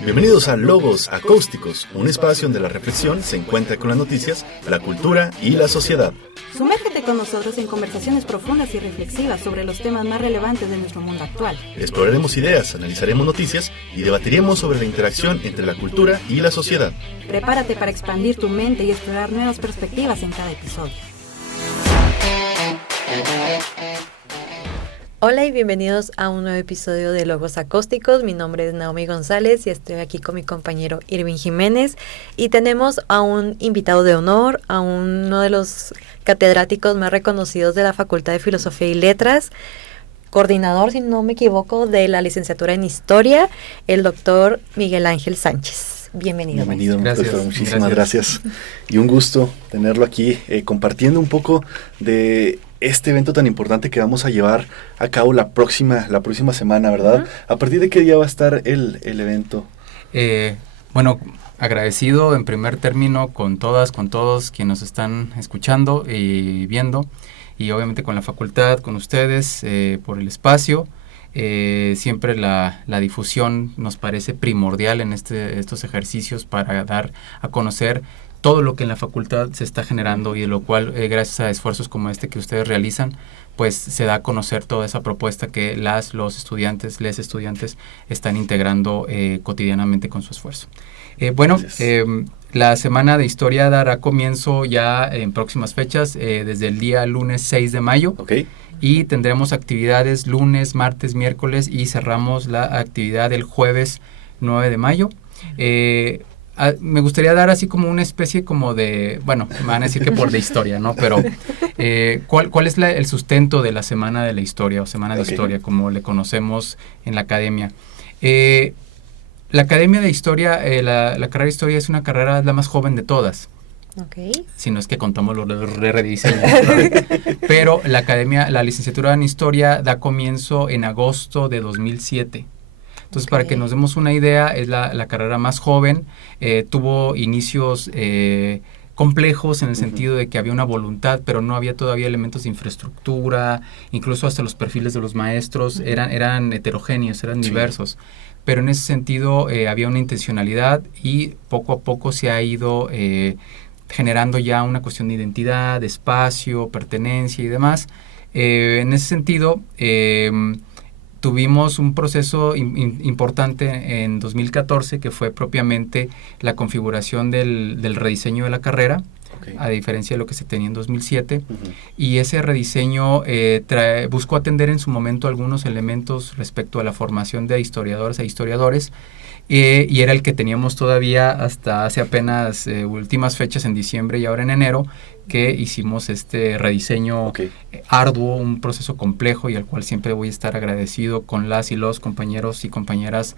Bienvenidos a Logos Acústicos, un espacio donde la reflexión se encuentra con las noticias, la cultura y la sociedad. Sumérgete con nosotros en conversaciones profundas y reflexivas sobre los temas más relevantes de nuestro mundo actual. Exploraremos ideas, analizaremos noticias y debatiremos sobre la interacción entre la cultura y la sociedad. Prepárate para expandir tu mente y explorar nuevas perspectivas en cada episodio. Hola y bienvenidos a un nuevo episodio de Logos Acústicos. Mi nombre es Naomi González y estoy aquí con mi compañero Irving Jiménez. Y tenemos a un invitado de honor, a uno de los catedráticos más reconocidos de la Facultad de Filosofía y Letras, coordinador, si no me equivoco, de la licenciatura en Historia, el doctor Miguel Ángel Sánchez. Bienvenido. Bienvenido, gracias, profesor. Muchísimas gracias. Y un gusto tenerlo aquí compartiendo un poco de este evento tan importante que vamos a llevar a cabo la próxima semana, ¿verdad? ¿A partir de qué día va a estar el evento? Bueno, agradecido en primer término con todas, con todos quienes nos están escuchando y viendo, y obviamente con la facultad, con ustedes, por el espacio. Siempre la difusión nos parece primordial en estos ejercicios para dar a conocer todo lo que en la facultad se está generando y de lo cual, gracias a esfuerzos como este que ustedes realizan, pues se da a conocer toda esa propuesta que los estudiantes están integrando cotidianamente con su esfuerzo. La Semana de Historia dará comienzo ya en próximas fechas, desde el día lunes 6 de mayo. Okay. Y tendremos actividades lunes, martes, miércoles y cerramos la actividad el jueves 9 de mayo. Me gustaría dar así como una especie como de, bueno, me van a decir que por de historia, ¿no? Pero ¿cuál es el sustento de la Semana de la Historia o Semana de Historia, como le conocemos en la academia? La Academia de Historia, la carrera de Historia es la más joven de todas. Okay. Si no es que contamos los de rediseño. Pero la licenciatura en Historia da comienzo en agosto de 2007. Entonces, para que nos demos una idea, es la carrera más joven. Tuvo inicios complejos en el sentido de que había una voluntad, pero no había todavía elementos de infraestructura, incluso hasta los perfiles de los maestros eran heterogéneos, eran diversos. Pero en ese sentido había una intencionalidad y poco a poco se ha ido generando ya una cuestión de identidad, de espacio, pertenencia y demás. En ese sentido, tuvimos un proceso importante en 2014 que fue propiamente la configuración del rediseño de la carrera, a diferencia de lo que se tenía en 2007. Y ese rediseño buscó atender en su momento algunos elementos respecto a la formación de historiadoras e historiadores, y era el que teníamos todavía hasta hace apenas últimas fechas en diciembre y ahora en enero, que hicimos este rediseño arduo, un proceso complejo y al cual siempre voy a estar agradecido con las y los compañeros y compañeras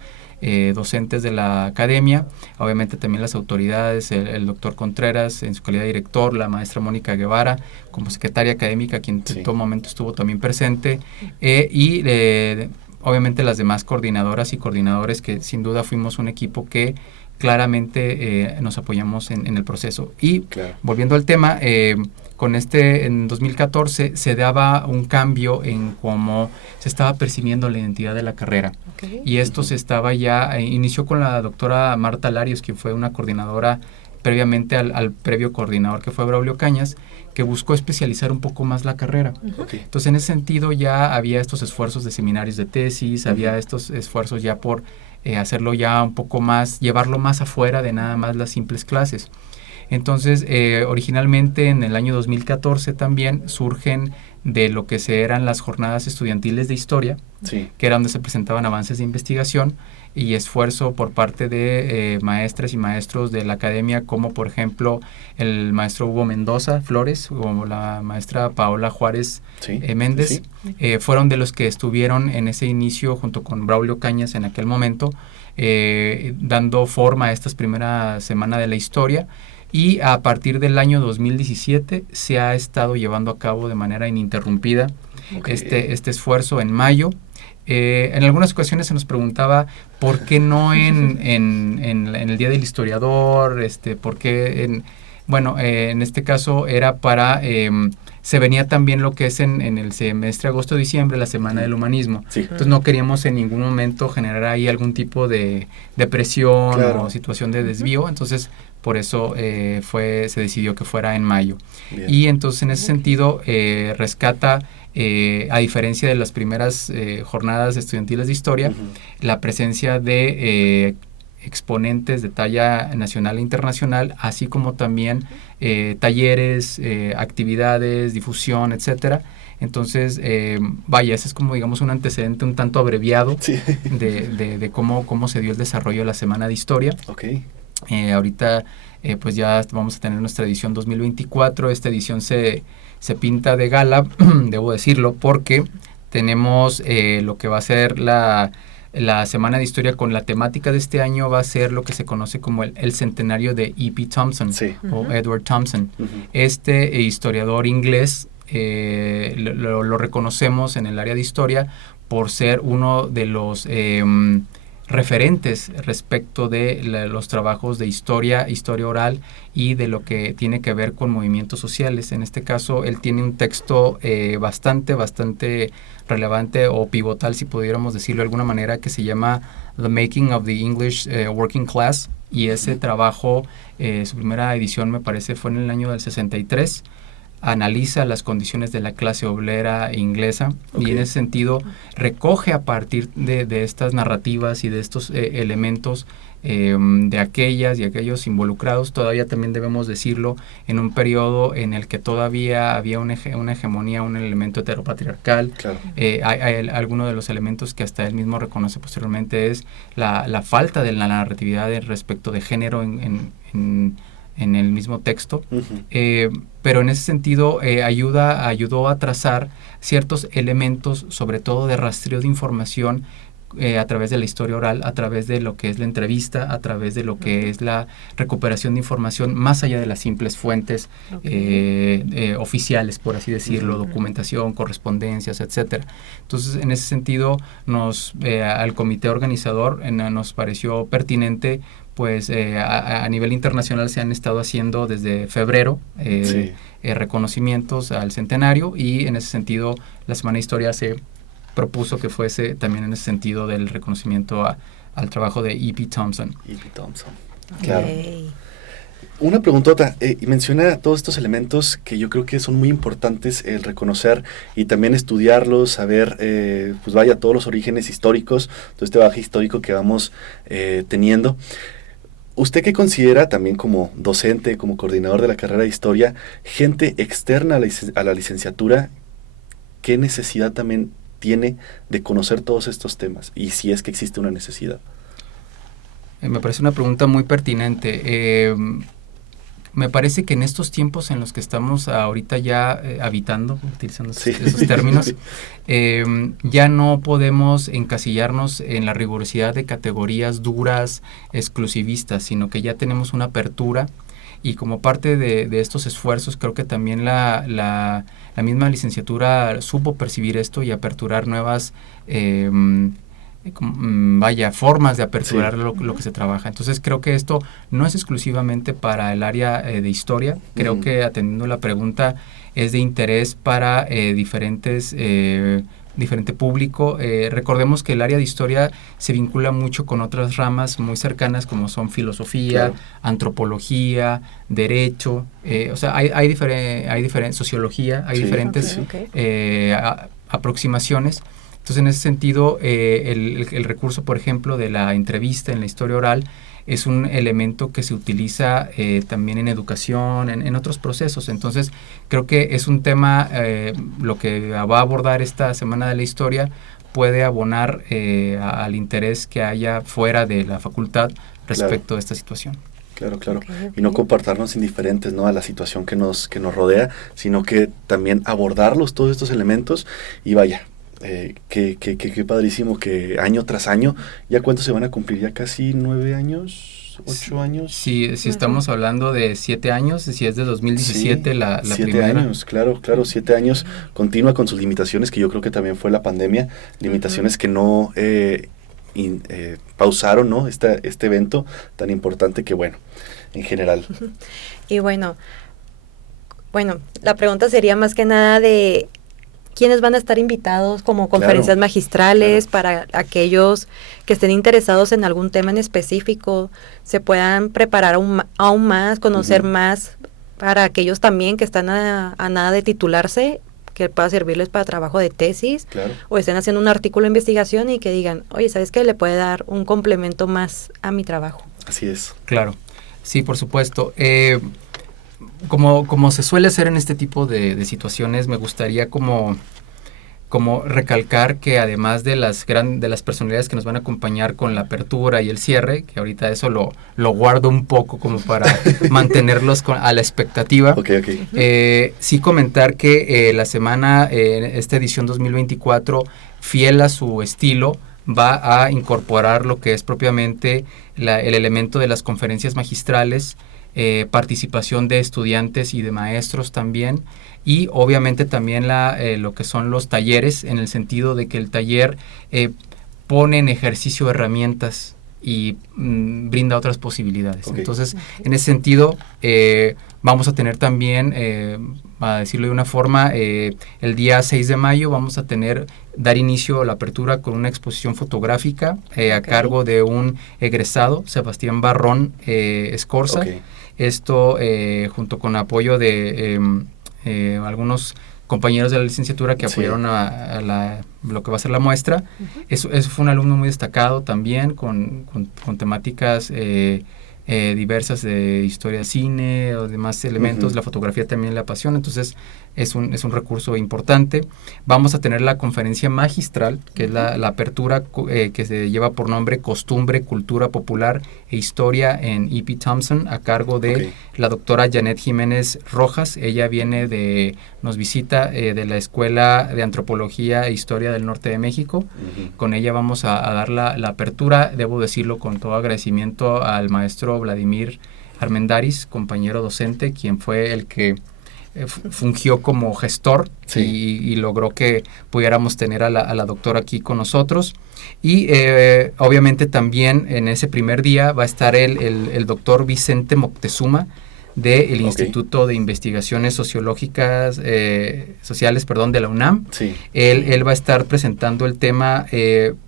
docentes de la academia, obviamente también las autoridades, el doctor Contreras en su calidad de director, la maestra Mónica Guevara como secretaria académica, quien en todo momento estuvo también presente, y obviamente las demás coordinadoras y coordinadores, que sin duda fuimos un equipo que claramente nos apoyamos en el proceso. Y volviendo al tema, en 2014 se daba un cambio en cómo se estaba percibiendo la identidad de la carrera. Y esto se estaba inició con la doctora Marta Larios, quien fue una coordinadora previamente al previo coordinador que fue Braulio Cañas, que buscó especializar un poco más la carrera. Entonces, en ese sentido ya había estos esfuerzos de seminarios de tesis, había estos esfuerzos ya por hacerlo ya un poco más, llevarlo más afuera de nada más las simples clases. Entonces, originalmente en el año 2014 también surgen de lo que eran las jornadas estudiantiles de historia, que era donde se presentaban avances de investigación y esfuerzo por parte de maestras y maestros de la academia, como por ejemplo el maestro Hugo Mendoza Flores o la maestra Paola Juárez Méndez. Fueron de los que estuvieron en ese inicio junto con Braulio Cañas en aquel momento, dando forma a esta primera semana de la historia. Y a partir del año 2017 se ha estado llevando a cabo de manera ininterrumpida este esfuerzo en mayo. En algunas ocasiones se nos preguntaba por qué no en el Día del Historiador, por qué Bueno, en este caso era para... se venía también lo que es en el semestre agosto-diciembre, la Semana del Humanismo. Sí. Entonces no queríamos en ningún momento generar ahí algún tipo de presión o situación de desvío. Entonces por eso se decidió que fuera en mayo. Bien. Y entonces en ese sentido rescata, a diferencia de las primeras jornadas estudiantiles de historia, la presencia de exponentes de talla nacional e internacional, así como también talleres, actividades, difusión, etcétera. Entonces, ese es como, digamos, un antecedente un tanto abreviado de cómo se dio el desarrollo de la Semana de Historia. Okay. Ahorita, pues ya vamos a tener nuestra edición 2024. Esta edición se pinta de gala, debo decirlo, porque tenemos lo que va a ser la Semana de Historia con la temática de este año va a ser lo que se conoce como el centenario de E.P. Thompson o Edward Thompson. Este historiador inglés lo reconocemos en el área de historia por ser uno de los referentes respecto de los trabajos de historia oral y de lo que tiene que ver con movimientos sociales. En este caso, él tiene un texto bastante relevante o pivotal, si pudiéramos decirlo de alguna manera, que se llama The Making of the English Working Class, y ese trabajo, su primera edición me parece fue en el año del 63, analiza las condiciones de la clase obrera inglesa y en ese sentido recoge a partir de estas narrativas y de estos elementos de aquellas y aquellos involucrados. Todavía también debemos decirlo, en un periodo en el que todavía había una hegemonía, un elemento heteropatriarcal. Claro. Hay alguno de los elementos que hasta él mismo reconoce posteriormente es la falta de la narratividad respecto de género en el mismo texto, pero en ese sentido ayudó a trazar ciertos elementos, sobre todo de rastreo de información a través de la historia oral, a través de lo que es la entrevista, a través de lo que es la recuperación de información, más allá de las simples fuentes oficiales, por así decirlo, documentación, correspondencias, etcétera. Entonces, en ese sentido, al comité organizador nos pareció pertinente, pues a nivel internacional se han estado haciendo desde febrero reconocimientos al centenario, y en ese sentido la Semana de Historia se propuso que fuese también en ese sentido del reconocimiento al trabajo de E.P. Thompson. E.P. Thompson, claro. Una preguntota, menciona todos estos elementos que yo creo que son muy importantes el reconocer y también estudiarlos, saber, todos los orígenes históricos, todo este bagaje histórico que vamos teniendo. ¿Usted qué considera también como docente, como coordinador de la carrera de Historia, gente externa a la licenciatura, qué necesidad también tiene de conocer todos estos temas? Y si es que existe una necesidad. Me parece una pregunta muy pertinente. Me parece que en estos tiempos en los que estamos ahorita ya habitando, utilizando esos términos, ya no podemos encasillarnos en la rigurosidad de categorías duras, exclusivistas, sino que ya tenemos una apertura, y como parte de estos esfuerzos creo que también la misma licenciatura supo percibir esto y aperturar nuevas formas de aperturar lo que se trabaja. Entonces creo que esto no es exclusivamente para el área de historia. Creo que, atendiendo la pregunta, es de interés para diferente público. Recordemos que el área de historia se vincula mucho con otras ramas muy cercanas, como son filosofía, antropología, derecho, hay diferentes sociología, hay diferentes aproximaciones. Entonces, en ese sentido, el recurso, por ejemplo, de la entrevista en la historia oral es un elemento que se utiliza también en educación, en otros procesos. Entonces, creo que es un tema, lo que va a abordar esta Semana de la Historia puede abonar al interés que haya fuera de la facultad respecto a esta situación. Claro. Y no comportarnos indiferentes, ¿no?, a la situación que nos rodea, sino que también abordarlos, todos estos elementos, y qué padrísimo que año tras año, ¿ya cuántos se van a cumplir? ¿Ya casi 9 años? 8 años. Sí, si estamos hablando de 7 años, si es de 2017 la 7 primera. años, claro, 7 años, continua con sus limitaciones, que yo creo que también fue la pandemia, limitaciones que no pausaron, ¿no? Este evento tan importante que, bueno, en general. Y bueno, la pregunta sería más que nada de quiénes van a estar invitados como conferencias magistrales para aquellos que estén interesados en algún tema en específico, se puedan preparar aún más, conocer más, para aquellos también que están a nada de titularse, que pueda servirles para trabajo de tesis, o estén haciendo un artículo de investigación y que digan, oye, ¿sabes qué? Le puede dar un complemento más a mi trabajo. Así es. Claro, sí, por supuesto. Como se suele hacer en este tipo de situaciones, me gustaría como recalcar que además de las personalidades que nos van a acompañar con la apertura y el cierre, que ahorita eso lo guardo un poco como para mantenerlos a la expectativa, sí comentar que la semana, esta edición 2024, fiel a su estilo, va a incorporar lo que es propiamente el elemento de las conferencias magistrales, participación de estudiantes y de maestros también, y obviamente también lo que son los talleres, en el sentido de que el taller pone en ejercicio herramientas y brinda otras posibilidades. Entonces, en ese sentido, vamos a tener también, para decirlo de una forma, el día 6 de mayo vamos a dar inicio a la apertura con una exposición fotográfica a cargo de un egresado, Sebastián Barrón Escorza. Esto junto con apoyo de algunos compañeros de la licenciatura que apoyaron a lo que va a ser la muestra. Eso fue un alumno muy destacado también, con temáticas diversas de historia de cine o demás elementos. La fotografía también le apasiona, entonces es un recurso importante. Vamos a tener la conferencia magistral, que es la apertura, que se lleva por nombre Costumbre, Cultura Popular e Historia en E.P. Thompson, a cargo de la doctora Janet Jiménez Rojas. Ella nos visita de la Escuela de Antropología e Historia del Norte de México. Con ella vamos a dar la apertura, debo decirlo con todo agradecimiento al maestro Vladimir Armendáriz, compañero docente, quien fue el que fungió como gestor y logró que pudiéramos tener a la doctora aquí con nosotros. Y obviamente también en ese primer día va a estar el doctor Vicente Moctezuma del Instituto de Investigaciones Sociales de la UNAM. Él va a estar presentando el tema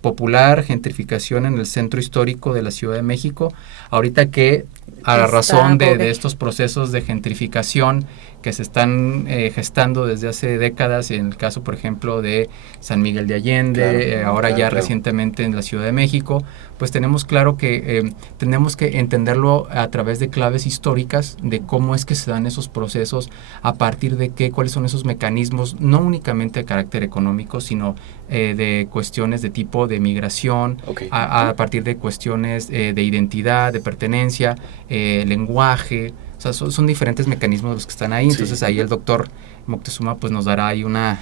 popular, gentrificación en el centro histórico de la Ciudad de México. Ahorita que a la razón de estos procesos de gentrificación que se están gestando desde hace décadas, en el caso, por ejemplo, de San Miguel de Allende, recientemente en la Ciudad de México, pues tenemos claro que tenemos que entenderlo a través de claves históricas de cómo es que se dan esos procesos, a partir de cuáles son esos mecanismos, no únicamente de carácter económico, sino de cuestiones de tipo de migración, a partir de cuestiones de identidad, de pertenencia, lenguaje. O sea, son diferentes mecanismos los que están ahí. Entonces ahí el doctor Moctezuma pues nos dará ahí una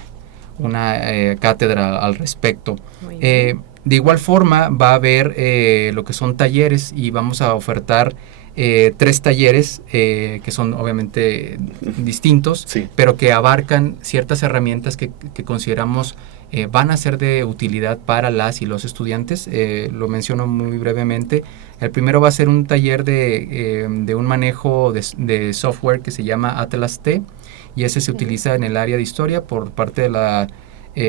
cátedra al respecto. De igual forma va a haber lo que son talleres, y vamos a ofertar 3 talleres que son obviamente distintos, pero que abarcan ciertas herramientas que consideramos van a ser de utilidad para las y los estudiantes. Lo menciono muy brevemente. El primero va a ser un taller de un manejo de software que se llama Atlas T, y ese se utiliza en el área de historia por parte de la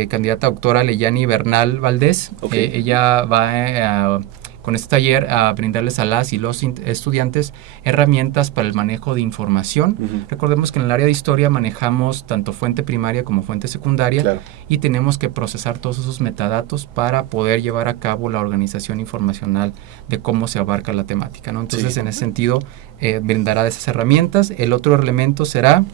candidata doctora Leyani Bernal Valdés. Ella va con este taller a brindarles a las y los estudiantes herramientas para el manejo de información. Recordemos que en el área de historia manejamos tanto fuente primaria como fuente secundaria, y tenemos que procesar todos esos metadatos para poder llevar a cabo la organización informacional de cómo se abarca la temática, ¿no? Entonces, en ese sentido, brindará de esas herramientas. El otro elemento será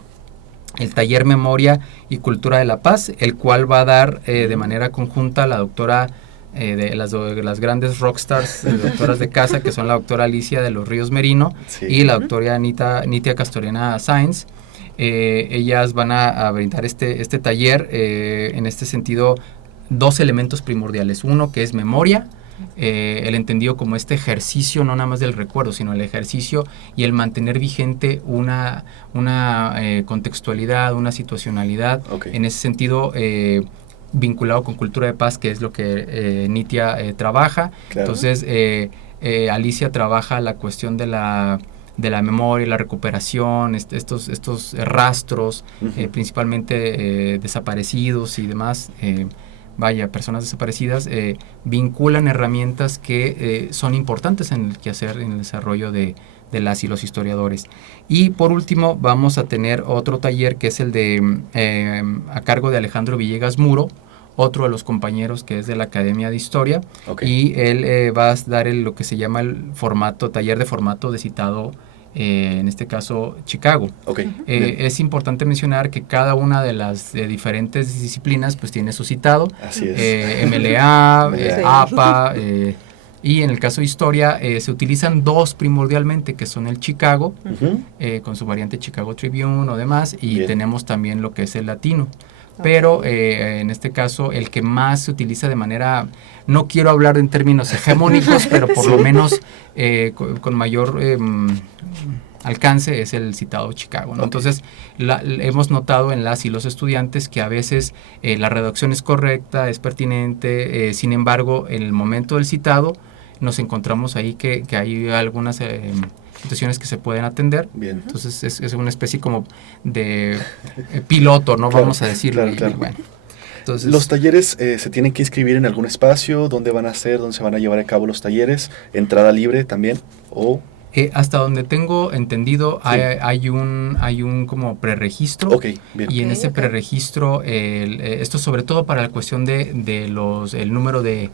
el taller Memoria y Cultura de la Paz, el cual va a dar de manera conjunta la doctora de las grandes rockstars, doctoras de casa, que son la doctora Alicia de los Ríos Merino y la doctora Nitia Castorena Sáenz. Ellas van a brindar este taller, en este sentido, 2 elementos primordiales. Uno, que es memoria, el entendido como este ejercicio no nada más del recuerdo, sino el ejercicio y el mantener vigente una contextualidad, una situacionalidad. En ese sentido, vinculado con cultura de paz, que es lo que Nitia trabaja. Claro. Entonces, Alicia trabaja la cuestión de la memoria, la recuperación, estos rastros, principalmente desaparecidos y demás, personas desaparecidas, vinculan herramientas que son importantes en el quehacer, en el desarrollo de las y los historiadores. Y por último vamos a tener otro taller que es el a cargo de Alejandro Villegas Muro, otro de los compañeros que es de la Academia de Historia, y él va a dar lo que se llama el taller de formato de citado, en este caso Chicago. Es importante mencionar que cada una de las diferentes disciplinas pues tiene su citado. Así es. MLA, APA, y en el caso de historia se utilizan dos primordialmente, que son el Chicago, con su variante Chicago Tribune o demás, y tenemos también lo que es el latino. Pero en este caso el que más se utiliza de manera, no quiero hablar en términos hegemónicos, pero por lo menos con mayor alcance es el citado Chicago, ¿no? Entonces hemos notado en las y los estudiantes que a veces la redacción es correcta, es pertinente, sin embargo en el momento del citado nos encontramos ahí que hay algunas situaciones que se pueden atender. Bien. Entonces es una especie como de piloto, ¿no? Claro, vamos a decirlo. Claro. Y bueno, entonces, ¿los talleres se tienen que inscribir en algún espacio? ¿Dónde van a ser? ¿Dónde se van a llevar a cabo los talleres? ¿Entrada libre también? ¿O...? Hasta donde tengo entendido, hay un como preregistro. Bien. Y en ese preregistro, esto sobre todo para la cuestión de el número de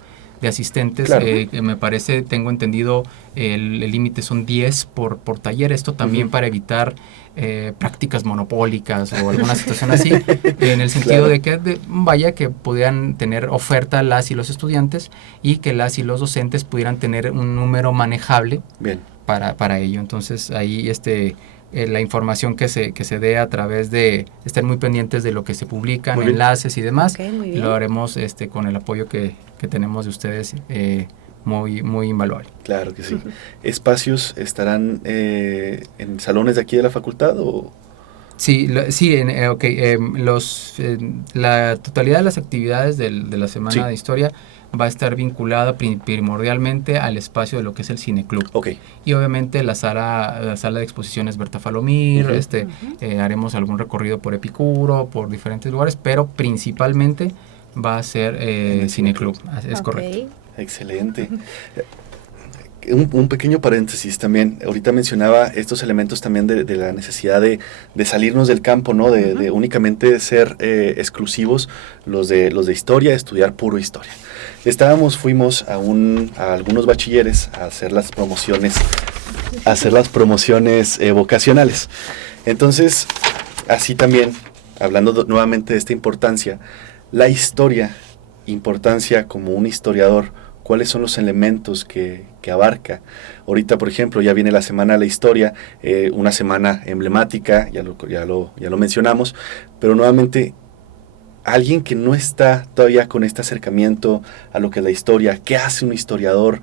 asistentes, Claro. Me parece, tengo entendido, el límite son 10 por taller. Esto también para evitar prácticas monopólicas o alguna situación así, en el sentido de que que pudieran tener oferta las y los estudiantes, y que las y los docentes pudieran tener un número manejable. Bien. Para ello. Entonces ahí la información que se dé a través de estar muy pendientes de lo que se publican, enlaces y demás, lo haremos con el apoyo que tenemos de ustedes, muy, muy invaluable. Claro que sí. ¿Espacios estarán en salones de aquí de la facultad o...? Sí, la totalidad de las actividades de la Semana de Historia va a estar vinculada primordialmente al espacio de lo que es el Cineclub. Y obviamente la sala de exposiciones Berta Falomir, haremos algún recorrido por Epicuro, por diferentes lugares, pero principalmente va a ser Cineclub. Es correcto. Excelente. Un pequeño paréntesis también. Ahorita mencionaba estos elementos también de la necesidad de salirnos del campo, ¿no? De únicamente ser exclusivos los de historia, estudiar puro historia. Fuimos a algunos bachilleres a hacer las promociones vocacionales. Entonces, así también, hablando nuevamente de esta importancia, la importancia como un historiador, cuáles son los elementos que abarca. Ahorita, por ejemplo, ya viene la Semana de la Historia, una semana emblemática, ya lo mencionamos, pero nuevamente, alguien que no está todavía con este acercamiento a lo que es la historia, ¿qué hace un historiador?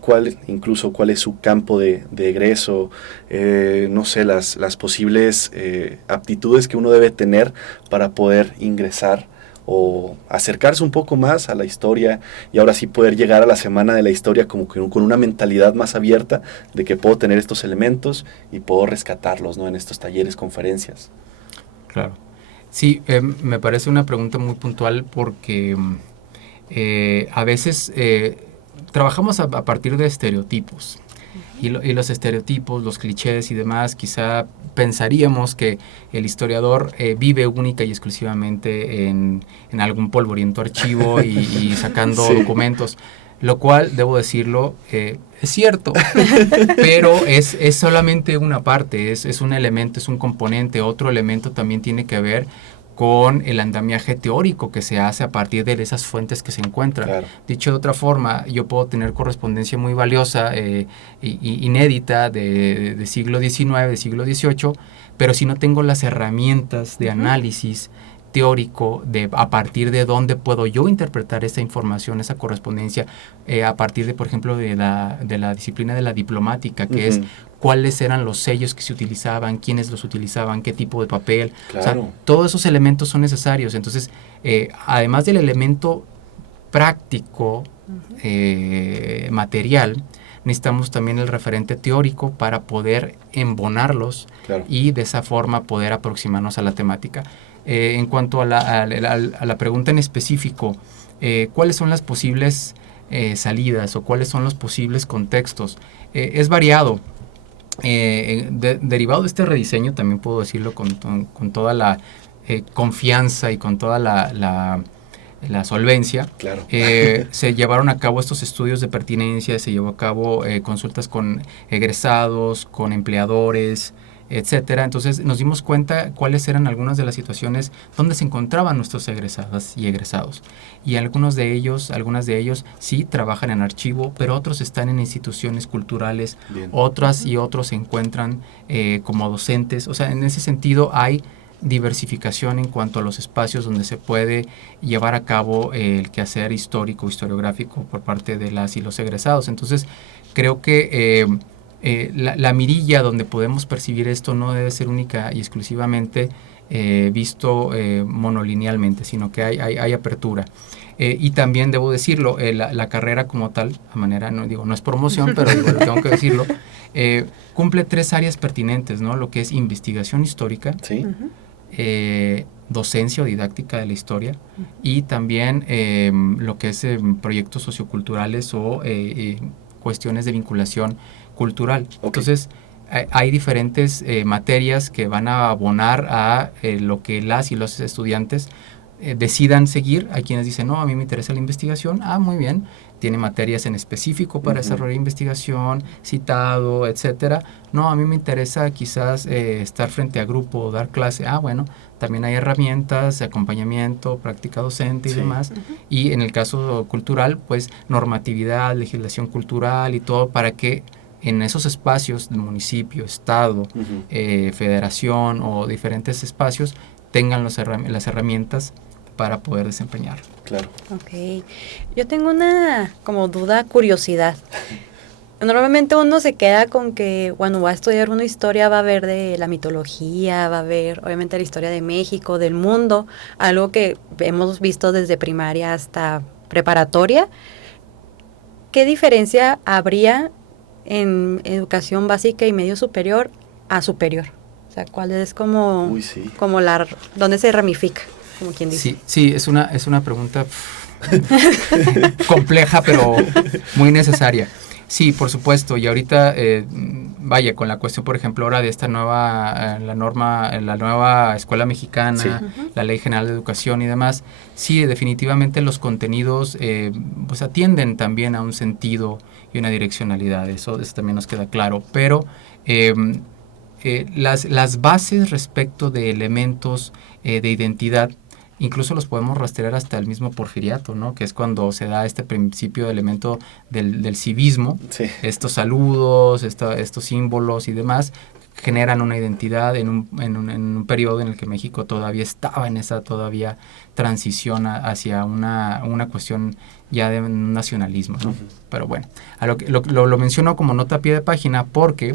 ¿Cuál es su campo de egreso? No sé, las posibles aptitudes que uno debe tener para poder ingresar o acercarse un poco más a la historia, y ahora sí poder llegar a la Semana de la Historia como que con una mentalidad más abierta de que puedo tener estos elementos y puedo rescatarlos, ¿no? En estos talleres, conferencias. Claro. Sí, me parece una pregunta muy puntual porque a veces trabajamos a partir de estereotipos. Y los estereotipos, los clichés y demás, quizá pensaríamos que el historiador vive única y exclusivamente en algún polvoriento archivo y sacando documentos, lo cual, debo decirlo, es cierto, pero es solamente una parte, es un elemento, es un componente. Otro elemento también tiene que ver con el andamiaje teórico que se hace a partir de esas fuentes que se encuentran. Claro. Dicho de otra forma, yo puedo tener correspondencia muy valiosa, inédita, de siglo XIX, de siglo XVIII, pero si no tengo las herramientas de análisis teórico de a partir de dónde puedo yo interpretar esa información, esa correspondencia, a partir de, por ejemplo, de la disciplina de la diplomática, que es cuáles eran los sellos que se utilizaban, quiénes los utilizaban, qué tipo de papel. Claro. O sea, todos esos elementos son necesarios. Entonces, además del elemento práctico, material, necesitamos también el referente teórico para poder embonarlos y de esa forma poder aproximarnos a la temática. En cuanto a la pregunta en específico, ¿cuáles son las posibles salidas o cuáles son los posibles contextos? Es variado. Derivado de este rediseño, también puedo decirlo con toda la confianza y con toda la solvencia, se llevaron a cabo estos estudios de pertinencia, se llevó a cabo consultas con egresados, con empleadores, etcétera. Entonces nos dimos cuenta cuáles eran algunas de las situaciones donde se encontraban nuestros egresadas y egresados. Y algunas de ellos sí trabajan en archivo, pero otros están en instituciones culturales, otras y otros se encuentran como docentes. O sea, en ese sentido hay diversificación en cuanto a los espacios donde se puede llevar a cabo el quehacer histórico, historiográfico por parte de las y los egresados. Entonces, creo que la mirilla donde podemos percibir esto no debe ser única y exclusivamente visto monolinealmente, sino que hay apertura. Y también debo decirlo, la carrera como tal, a manera, no es promoción, pero tengo que decirlo, cumple 3 áreas pertinentes, ¿no? Lo que es investigación histórica, docencia o didáctica de la historia y también lo que es proyectos socioculturales o cuestiones de vinculación cultural. Entonces, hay diferentes materias que van a abonar a lo que las y los estudiantes decidan seguir. Hay quienes dicen, no, a mí me interesa la investigación. Muy bien. Tiene materias en específico para desarrollar investigación, citado, etcétera. No, a mí me interesa quizás estar frente a grupo o dar clase. Bueno, también hay herramientas de acompañamiento, práctica docente y demás. Y en el caso cultural, pues normatividad, legislación cultural y todo para que en esos espacios del municipio, estado, federación o diferentes espacios tengan las herramientas para poder desempeñar. Claro. Ok. Yo tengo una como duda, curiosidad. Normalmente uno se queda con que cuando va a estudiar una historia va a ver de la mitología, va a ver obviamente la historia de México, del mundo, algo que hemos visto desde primaria hasta preparatoria. ¿Qué diferencia habría en educación básica y medio superior a superior? O sea, ¿cuál es como dónde se ramifica? Como quien dice. Sí, es una pregunta compleja, pero muy necesaria. Sí, por supuesto, y ahorita, con la cuestión, por ejemplo, ahora de esta nueva, la nueva escuela mexicana, la Ley General de Educación y demás, sí, definitivamente los contenidos pues atienden también a un sentido y una direccionalidad, eso también nos queda claro, pero las bases respecto de elementos de identidad, incluso los podemos rastrear hasta el mismo Porfiriato, ¿no? Que es cuando se da este principio de elemento del civismo, estos saludos, estos símbolos y demás, generan una identidad en un periodo en el que México todavía estaba en esa transición hacia una cuestión ya de nacionalismo, ¿no? Pero bueno, lo menciono como nota a pie de página porque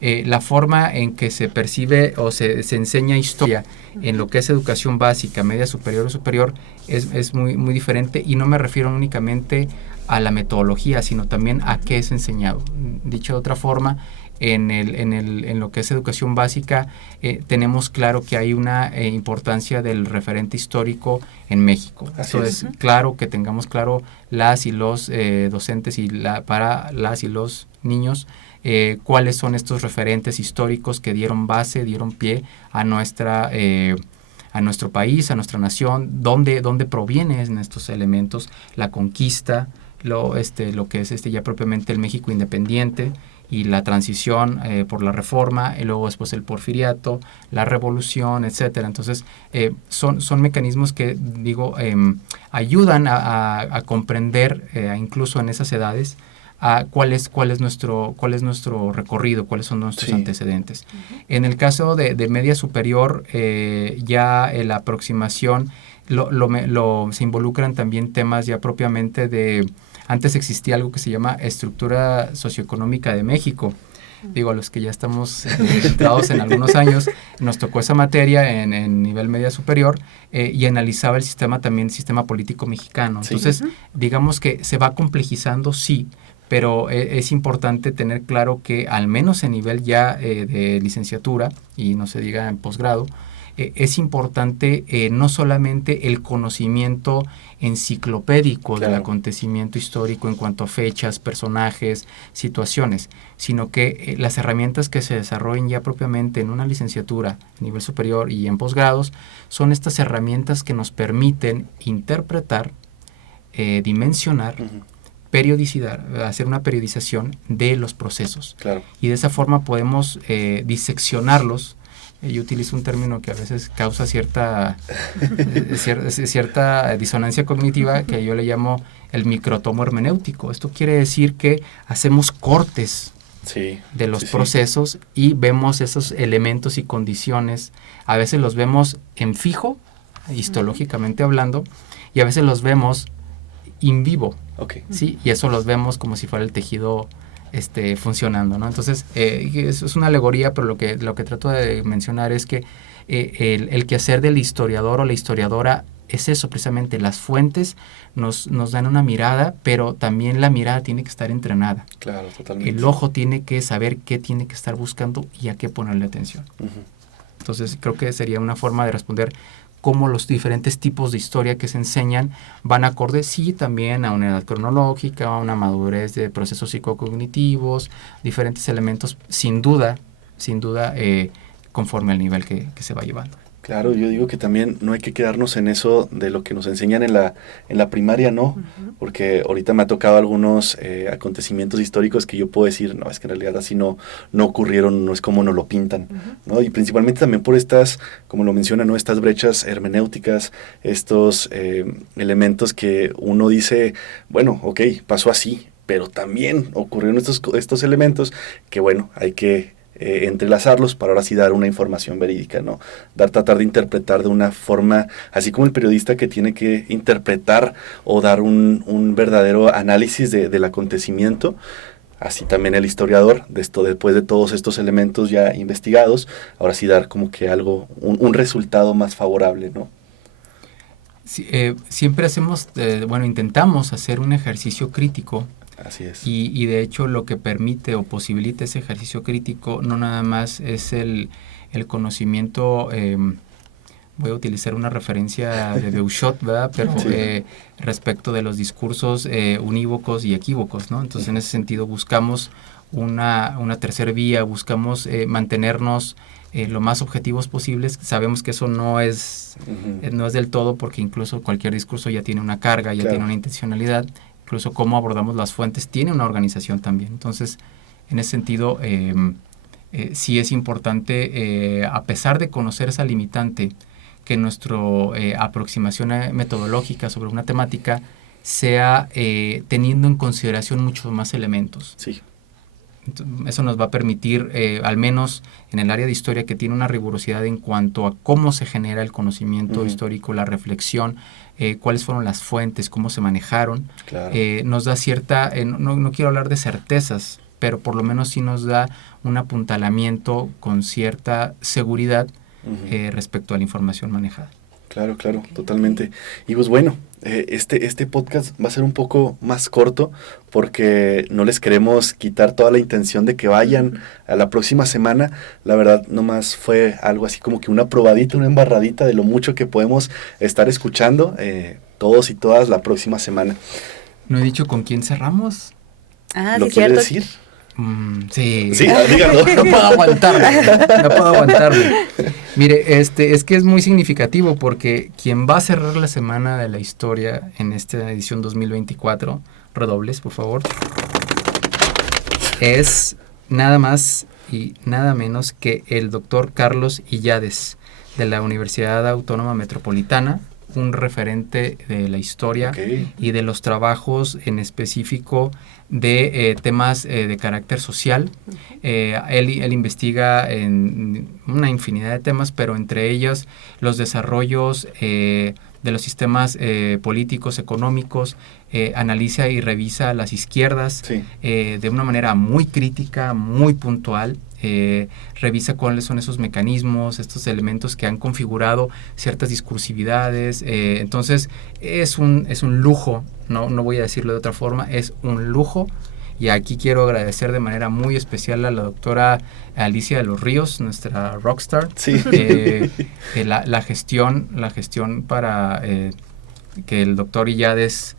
la forma en que se percibe o se enseña historia en lo que es educación básica, media superior o superior es muy, muy diferente, y no me refiero únicamente a la metodología, sino también a qué es enseñado. Dicho de otra forma, en lo que es educación básica tenemos claro que hay una importancia del referente histórico en México. Entonces, claro que tengamos claro las y los docentes para las y los niños cuáles son estos referentes históricos que dieron pie a nuestro país, a nuestra nación, dónde provienen estos elementos, la conquista, lo que es ya propiamente el México independiente y la transición por la Reforma, y luego después el Porfiriato, la Revolución, etcétera. Entonces, son mecanismos que, ayudan a comprender, incluso en esas edades, a cuál es nuestro recorrido, cuáles son nuestros antecedentes. En el caso de media superior, ya la aproximación se involucran también temas ya propiamente de... Antes existía algo que se llama estructura socioeconómica de México. Digo, a los que ya estamos entrados en algunos años, nos tocó esa materia en nivel media superior y analizaba el sistema político mexicano. Entonces, digamos que se va complejizando, sí, pero es importante tener claro que al menos en nivel ya de licenciatura, y no se diga en posgrado, es importante no solamente el conocimiento enciclopédico del acontecimiento histórico en cuanto a fechas, personajes, situaciones, sino que las herramientas que se desarrollen ya propiamente en una licenciatura a nivel superior y en posgrados son estas herramientas que nos permiten interpretar, dimensionar, periodicidad, hacer una periodización de los procesos. Claro. Y de esa forma podemos diseccionarlos. Yo utilizo un término que a veces causa cierta disonancia cognitiva, que yo le llamo el microtomo hermenéutico. Esto quiere decir que hacemos cortes de los procesos y vemos esos elementos y condiciones. A veces los vemos en fijo, histológicamente hablando, y a veces los vemos in vivo. ¿Sí? Y eso los vemos como si fuera el tejido funcionando, ¿no? Entonces, eso es una alegoría, pero lo que trato de mencionar es que el quehacer del historiador o la historiadora es eso, precisamente. Las fuentes nos dan una mirada, pero también la mirada tiene que estar entrenada. Claro, totalmente. El ojo tiene que saber qué tiene que estar buscando y a qué ponerle atención. Entonces, creo que sería una forma de responder cómo los diferentes tipos de historia que se enseñan van acorde, sí, también a una edad cronológica, a una madurez de procesos psicocognitivos, diferentes elementos, sin duda, conforme al nivel que se va llevando. Claro, yo digo que también no hay que quedarnos en eso de lo que nos enseñan en la primaria, ¿no? Porque ahorita me ha tocado algunos acontecimientos históricos que yo puedo decir, no, es que en realidad así no ocurrieron, no es como nos lo pintan, ¿no? Y principalmente también por estas, como lo menciona, ¿no? Estas brechas hermenéuticas, estos elementos que uno dice, bueno, ok, pasó así, pero también ocurrieron estos elementos que, bueno, hay que entrelazarlos para ahora sí dar una información verídica, ¿no? Tratar de interpretar de una forma, así como el periodista que tiene que interpretar o dar un verdadero análisis del acontecimiento, así también el historiador, después de todos estos elementos ya investigados, ahora sí dar como que algo, un resultado más favorable, ¿no? Sí, siempre intentamos hacer un ejercicio crítico. Así es. Y de hecho lo que permite o posibilita ese ejercicio crítico no nada más es el conocimiento, voy a utilizar una referencia de Beuchot, ¿verdad? Pero respecto de los discursos unívocos y equívocos, ¿no? Entonces en ese sentido buscamos una tercera vía, buscamos mantenernos lo más objetivos posibles. Sabemos que eso no es del todo, porque incluso cualquier discurso ya tiene una carga, ya tiene una intencionalidad. Incluso cómo abordamos las fuentes tiene una organización también. Entonces, en ese sentido, sí es importante, a pesar de conocer esa limitante, que nuestra aproximación metodológica sobre una temática sea teniendo en consideración muchos más elementos. Sí. Entonces, eso nos va a permitir, al menos en el área de historia, que tiene una rigurosidad en cuanto a cómo se genera el conocimiento histórico, la reflexión, cuáles fueron las fuentes, cómo se manejaron. Claro. Nos da cierta, no quiero hablar de certezas, pero por lo menos sí nos da un apuntalamiento con cierta seguridad respecto a la información manejada. Claro, totalmente. Y pues bueno, este podcast va a ser un poco más corto porque no les queremos quitar toda la intención de que vayan a la próxima semana. La verdad, nomás fue algo así como que una probadita, una embarradita de lo mucho que podemos estar escuchando todos y todas la próxima semana. ¿No he dicho con quién cerramos? ¿Lo quiere decir? Sí, dígalo. No puedo aguantarme. Mire, es que es muy significativo porque quien va a cerrar la semana de la historia en esta edición 2024, redobles, por favor, es nada más y nada menos que el doctor Carlos Illades, de la Universidad Autónoma Metropolitana, un referente de la historia y de los trabajos en específico de temas de carácter social. Él investiga en una infinidad de temas, pero entre ellos los desarrollos de los sistemas políticos, económicos, analiza y revisa las izquierdas de una manera muy crítica, muy puntual. Revisa cuáles son esos mecanismos, estos elementos que han configurado ciertas discursividades. Entonces es un lujo, no voy a decirlo de otra forma, es un lujo. Y aquí quiero agradecer de manera muy especial a la doctora Alicia de los Ríos, nuestra rockstar, la gestión para que el doctor Illades,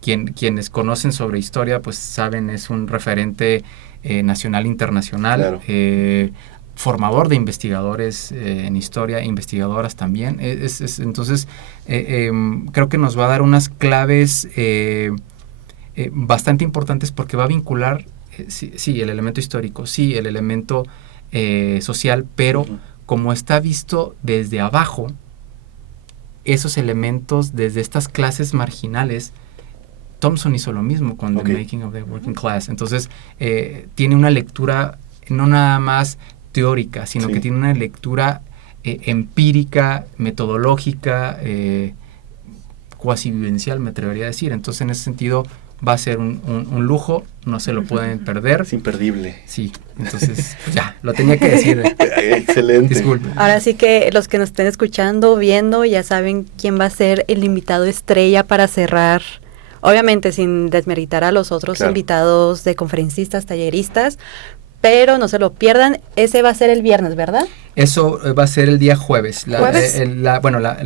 quienes conocen sobre historia, pues saben, es un referente nacional, internacional, formador de investigadores en historia, investigadoras también. Entonces, creo que nos va a dar unas claves bastante importantes, porque va a vincular, sí, el elemento histórico, sí, el elemento social, pero como está visto desde abajo, esos elementos desde estas clases marginales. Thompson hizo lo mismo con The Making of the Working Class. Entonces, tiene una lectura no nada más teórica, sino que tiene una lectura empírica, metodológica, cuasi vivencial, me atrevería a decir. Entonces, en ese sentido, va a ser un lujo, no se lo pueden perder. Es imperdible. Sí, entonces, ya, lo tenía que decir. Excelente. Disculpe. Ahora sí que los que nos estén escuchando, viendo, ya saben quién va a ser el invitado estrella para cerrar. Obviamente sin desmeritar a los otros invitados de conferencistas, talleristas, pero no se lo pierdan. Ese va a ser el viernes, ¿verdad? Eso va a ser el día jueves.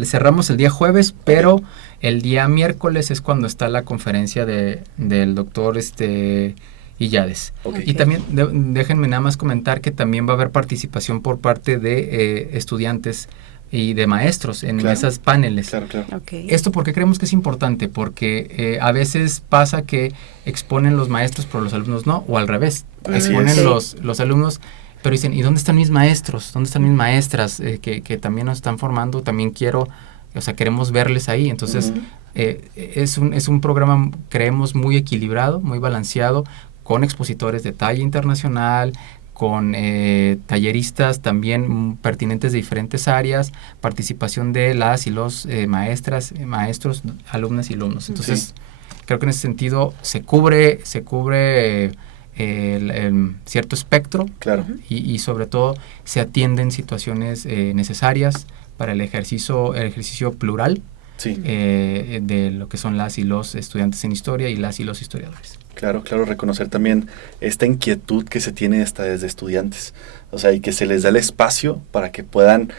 Cerramos el día jueves, pero el día miércoles es cuando está la conferencia del doctor Illades. Y también déjenme nada más comentar que también va a haber participación por parte de estudiantes y de maestros en esas paneles. Esto porque creemos que es importante, porque a veces pasa que exponen los maestros pero los alumnos no, o al revés, exponen los alumnos pero dicen, ¿y dónde están mis maestros? ¿Dónde están mis maestras que también nos están formando? También queremos verles ahí. Entonces es un programa, creemos, muy equilibrado, muy balanceado, con expositores de talla internacional, con talleristas también pertinentes de diferentes áreas, participación de las y los maestros, alumnas y alumnos. Entonces, creo que en ese sentido se cubre el cierto espectro, y sobre todo se atienden situaciones necesarias para el ejercicio plural de lo que son las y los estudiantes en historia y las y los historiadores. Claro, reconocer también esta inquietud que se tiene desde estudiantes, o sea, y que se les da el espacio para que puedan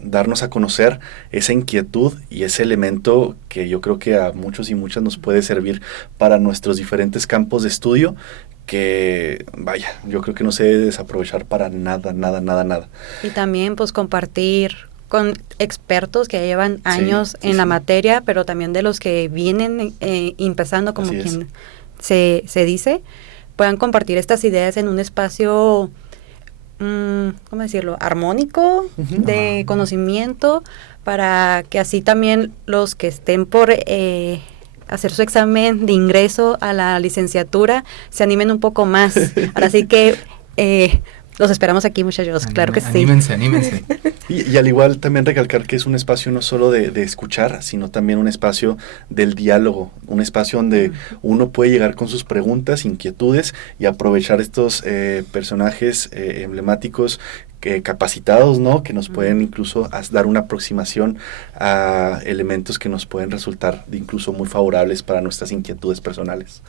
darnos a conocer esa inquietud y ese elemento que yo creo que a muchos y muchas nos puede servir para nuestros diferentes campos de estudio, que vaya, yo creo que no se debe desaprovechar para nada. Y también pues compartir con expertos que llevan años en la materia, pero también de los que vienen empezando, como quien se dice, puedan compartir estas ideas en un espacio, ¿cómo decirlo?, armónico, de conocimiento, para que así también los que estén por hacer su examen de ingreso a la licenciatura se animen un poco más. Ahora sí que los esperamos aquí, muchachos, claro que sí. Anímense. Y al igual también recalcar que es un espacio no solo de escuchar, sino también un espacio del diálogo, un espacio donde uno puede llegar con sus preguntas, inquietudes, y aprovechar estos personajes emblemáticos, capacitados, ¿no?, que nos pueden incluso dar una aproximación a elementos que nos pueden resultar incluso muy favorables para nuestras inquietudes personales.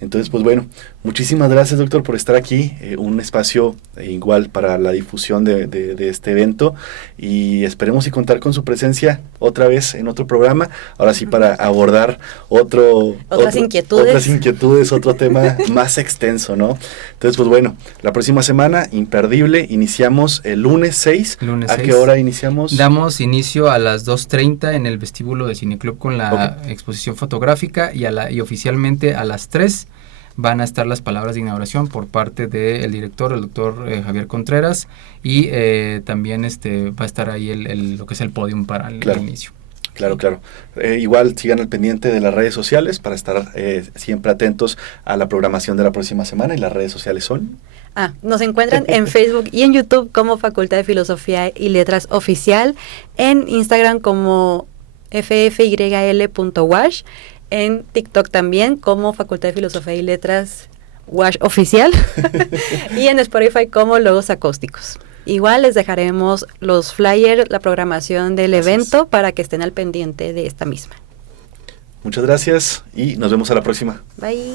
Entonces, pues bueno, muchísimas gracias, doctor, por estar aquí, un espacio igual para la difusión de este evento, y esperemos y contar con su presencia otra vez en otro programa, ahora sí para abordar otras inquietudes, otro tema más extenso, ¿no? Entonces, pues bueno, la próxima semana, imperdible, iniciamos el lunes 6. ¿A qué hora iniciamos? Damos inicio a las 2:30 en el vestíbulo de Cineclub con la exposición fotográfica, y oficialmente a las 3 van a estar las palabras de inauguración por parte del director, el doctor Javier Contreras, y también va a estar ahí lo que es el podium para el inicio. Claro. Igual sigan al pendiente de las redes sociales para estar siempre atentos a la programación de la próxima semana, y las redes sociales son... Nos encuentran en Facebook y en YouTube como Facultad de Filosofía y Letras Oficial, en Instagram como ffyl.wash, en TikTok también como Facultad de Filosofía y Letras Wash Oficial y en Spotify como Logos Acósticos. Igual les dejaremos los flyers, la programación del evento para que estén al pendiente de esta misma. Muchas gracias y nos vemos a la próxima. Bye.